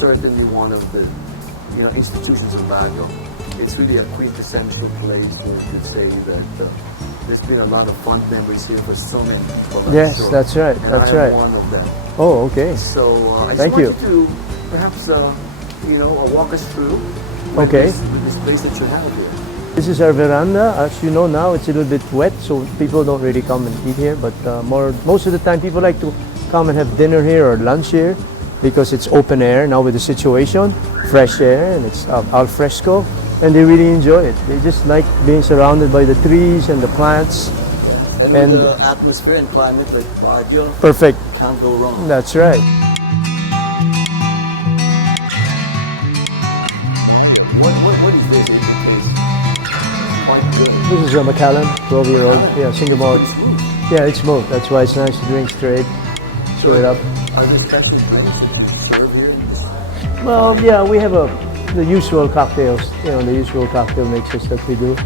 certainly one of the institutions of Baguio. It's really a quintessential place where you could say that there's been a lot of fond memories here for so many people. Yes, that's right. And that's I am right. one of them. Oh, okay. So I just Thank want you. you to perhaps walk us through Okay. with this place that you have here. This is our veranda. As you know now, it's a little bit wet, so people don't really come and eat here. But most of the time, people like to come and have dinner here or lunch here because it's open air now with the situation, fresh air, and it's al fresco, and they really enjoy it. They just like being surrounded by the trees and the plants. And with the atmosphere and climate like Baguio, Perfect. can't go wrong. That's right. What is this? It tastes quite good. This is a Macallan, 12-year-old. Yeah, single malt. Yeah, it's smooth. That's why it's nice to drink straight. Throw it up. Are there special drinks that you serve here? Well, yeah, we have the usual cocktails. The usual cocktail mixes that we do.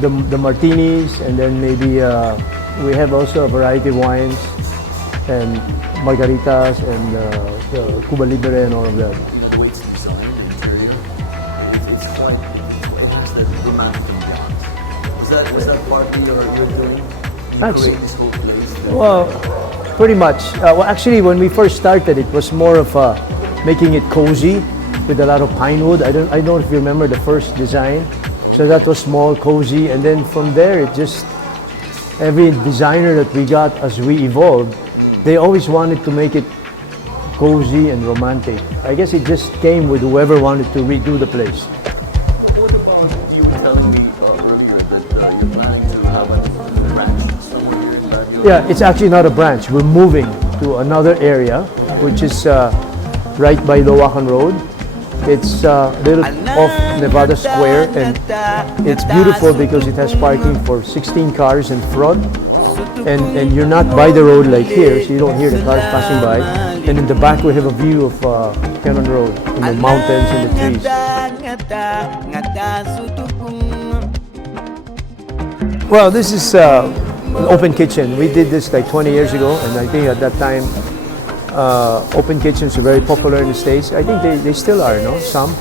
The martinis, and then maybe we have also a variety of wines and margaritas and the Cuba Libre and all of that. The way it's designed, the interior, it's quite. It has that romantic ambiance. Was that partly you're doing? You create this whole place. Well, pretty much. Actually, when we first started, it was more of making it cozy with a lot of pine wood. I don't know if you remember the first design. So that was small, cozy, and then from there, it just every designer that we got as we evolved, they always wanted to make it cozy and romantic. I guess it just came with whoever wanted to redo the place. What about you were telling me earlier that you're planning to have a branch somewhere here in Baguio? Yeah, it's actually not a branch. We're moving to another area, which is right by Loacan Road. It's a little off Nevada Square, and it's beautiful because it has parking for 16 cars in front, and you're not by the road like here, so you don't hear the cars passing by. And in the back we have a view of Cannon Road, and the mountains and the trees. Well, this is an open kitchen. We did this like 20 years ago, and I think at that time open kitchens are very popular in the States. I think they still are, no? Some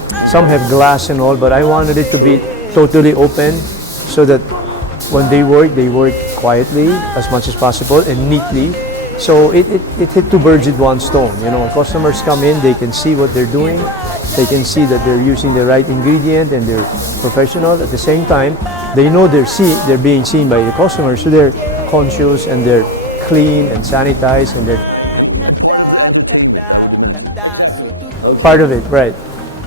have glass and all, but I wanted it to be totally open so that when they work quietly as much as possible and neatly. So it hit two birds with one stone. Customers come in, they can see what they're doing, they can see that they're using the right ingredient and they're professional. At the same time, they know they're being seen by the customers, so they're conscious and they're clean and sanitized and they're part of it, right?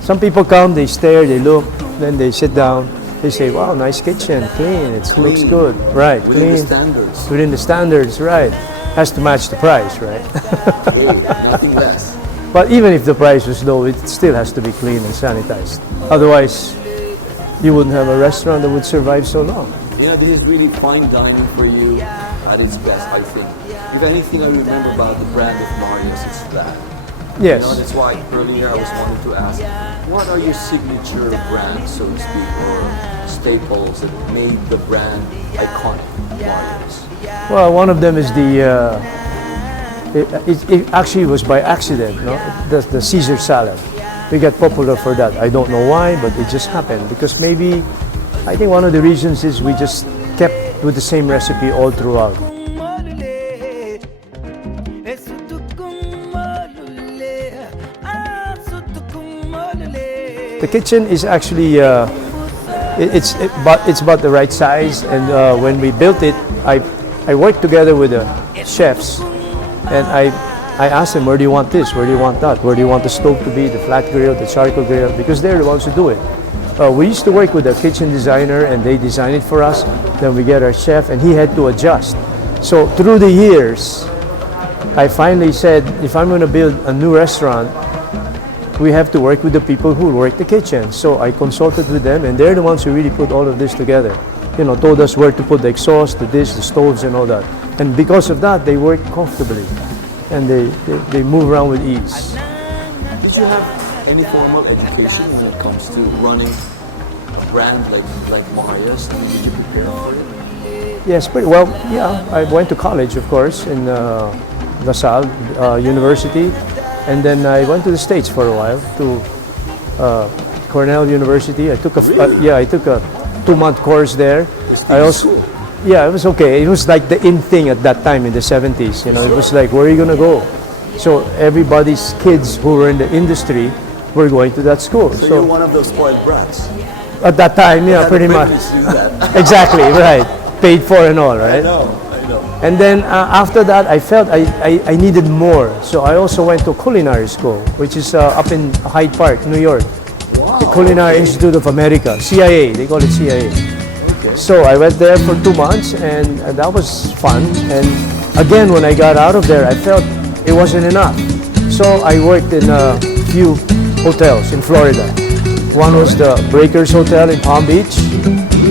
Some people come, they stare, they look, then they sit down, they say, "Wow, nice kitchen, clean, looks good," right? Within clean, the standards. Within the standards, right? Has to match the price, right? Hey, nothing less. But even if the price was low, it still has to be clean and sanitized. Otherwise, you wouldn't have a restaurant that would survive so long. This is really fine dining for you at its best, I think. If anything I remember about the brand of Mario's is that. Yes. That's why earlier I was wanting to ask, what are your signature brands, so to speak, or staples that made the brand iconic, Mario's? Well, one of them is it actually was by accident, no? The Caesar salad. We got popular for that. I don't know why, but it just happened. Because maybe, I think one of the reasons is we just kept with the same recipe all throughout. The kitchen is actually, it's about the right size, and when we built it, I worked together with the chefs, and I asked them, where do you want this, where do you want that, where do you want the stove to be, the flat grill, the charcoal grill, because they're the ones who do it. We used to work with a kitchen designer, and they design it for us, then we get our chef, and he had to adjust. So through the years, I finally said, if I'm going to build a new restaurant, we have to work with the people who work the kitchen. So I consulted with them, and they're the ones who really put all of this together. Told us where to put the exhaust, the stoves, and all that. And because of that, they work comfortably, and they move around with ease. Did you have any formal education when it comes to running a brand like Mario's? Did you prepare for it? Yes, pretty well. Yeah, I went to college, of course, in La Salle University. And then I went to the States for a while to Cornell University. I took a I took a 2-month course there. I also it was okay. It was like the in thing at that time in the 70s. You know, it was like, where are you gonna go? So everybody's kids who were in the industry were going to that school. So you're one of those spoiled brats. At that time, yeah, pretty much. Exactly, right. Paid for and all, right? I know. And then after that, I felt I needed more. So I also went to culinary school, which is up in Hyde Park, New York. Wow. The Culinary Institute of America, CIA, they call it CIA. Okay. So I went there for 2 months, and that was fun. And again, when I got out of there, I felt it wasn't enough. So I worked in a few hotels in Florida. One was the Breakers Hotel in Palm Beach.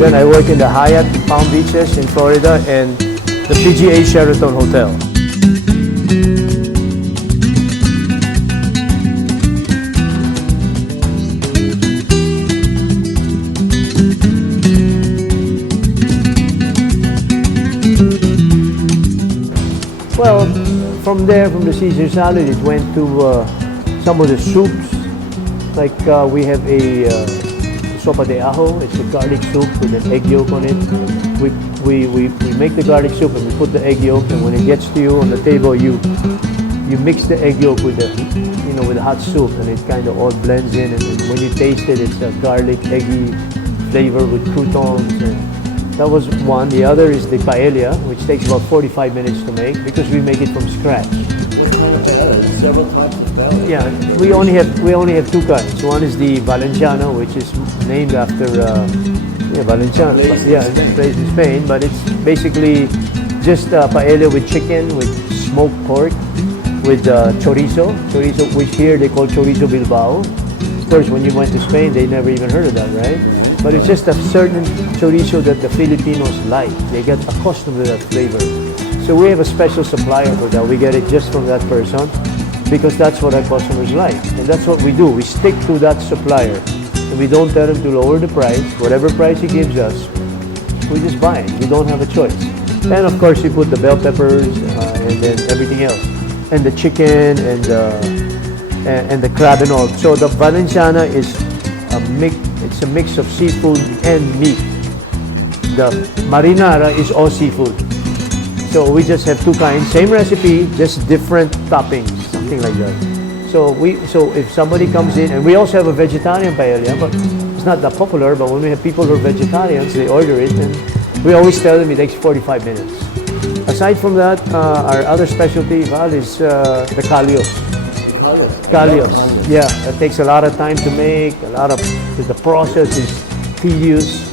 Then I worked in the Hyatt Palm Beaches in Florida and the PGA Sheraton Hotel. Well, from there, from the Caesar salad, it went to some of the soups. Like we have a sopa de ajo. It's a garlic soup with an egg yolk on it. We make the garlic soup and we put the egg yolk, and when it gets to you on the table, you mix the egg yolk with the with the hot soup, and it kind of all blends in. And when you taste it, it's a garlic eggy flavor with croutons. And that was one. The other is the paella, which takes about 45 minutes to make because we make it from scratch. What kind of paella? Several types of paella? Yeah, we only have 2 kinds. One is the Valenciana, which is named after Valenciana. Place in Spain, but it's basically just paella with chicken, with smoked pork, with chorizo, which here they call chorizo Bilbao. Of course, when you went to Spain, they never even heard of that, right? But it's just a certain chorizo that the Filipinos like. They get accustomed to that flavor. So we have a special supplier for that. We get it just from that person because that's what our customers like. And that's what we do. We stick to that supplier. And we don't tell him to lower the price. Whatever price he gives us, we just buy it. We don't have a choice. And of course, you put the bell peppers and then everything else. And the chicken and the crab and all. So the Valenciana is it's a mix of seafood and meat. The marinara is all seafood. So we just have 2 kinds, same recipe, just different toppings, something like that. So if somebody comes in, and we also have a vegetarian paella, but it's not that popular. But when we have people who are vegetarians, they order it, and we always tell them it takes 45 minutes. Aside from that, our other specialty, Val, is the callos. Callos. Yeah, that takes a lot of time to make. The process is tedious,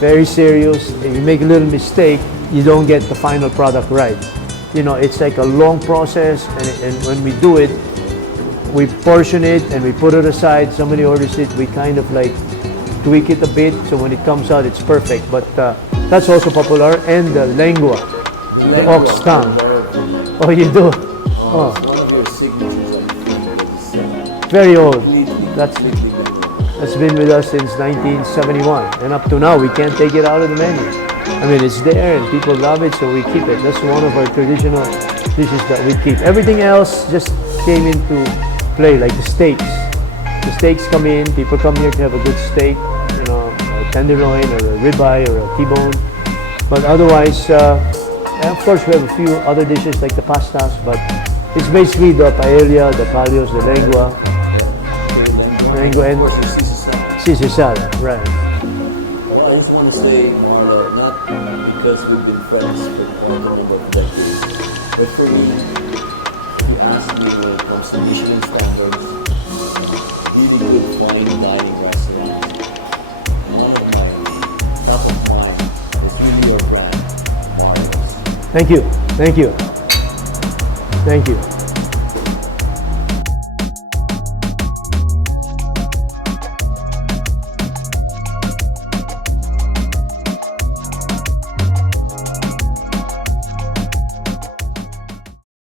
very serious. If you make a little mistake, you don't get the final product right. It's like a long process, and when we do it, we portion it and we put it aside. Somebody orders it, we kind of like tweak it a bit, so when it comes out, it's perfect. But that's also popular. And the lengua, the ox tongue. Oh, you do? Oh. One of your signatures on the Very old. That's been with us since 1971, and up to now, we can't take it out of the menu. I mean, it's there and people love it, so we keep it. That's one of our traditional dishes that we keep. Everything else just came into play, like the steaks. The steaks come in, people come here to have a good steak, a tenderloin or a ribeye or a T-bone. But otherwise, of course, we have a few other dishes like the pastas, but it's basically the paella, the callos, the lengua, and Caesar salad, right. Well, I just want to say, Marlo, not because we've been friends for quite a number of decades, but for me, if you ask me when it comes to Michelin standards, really good fine dining restaurants, one of my top of mind is really your brand, Marlo's. Thank you.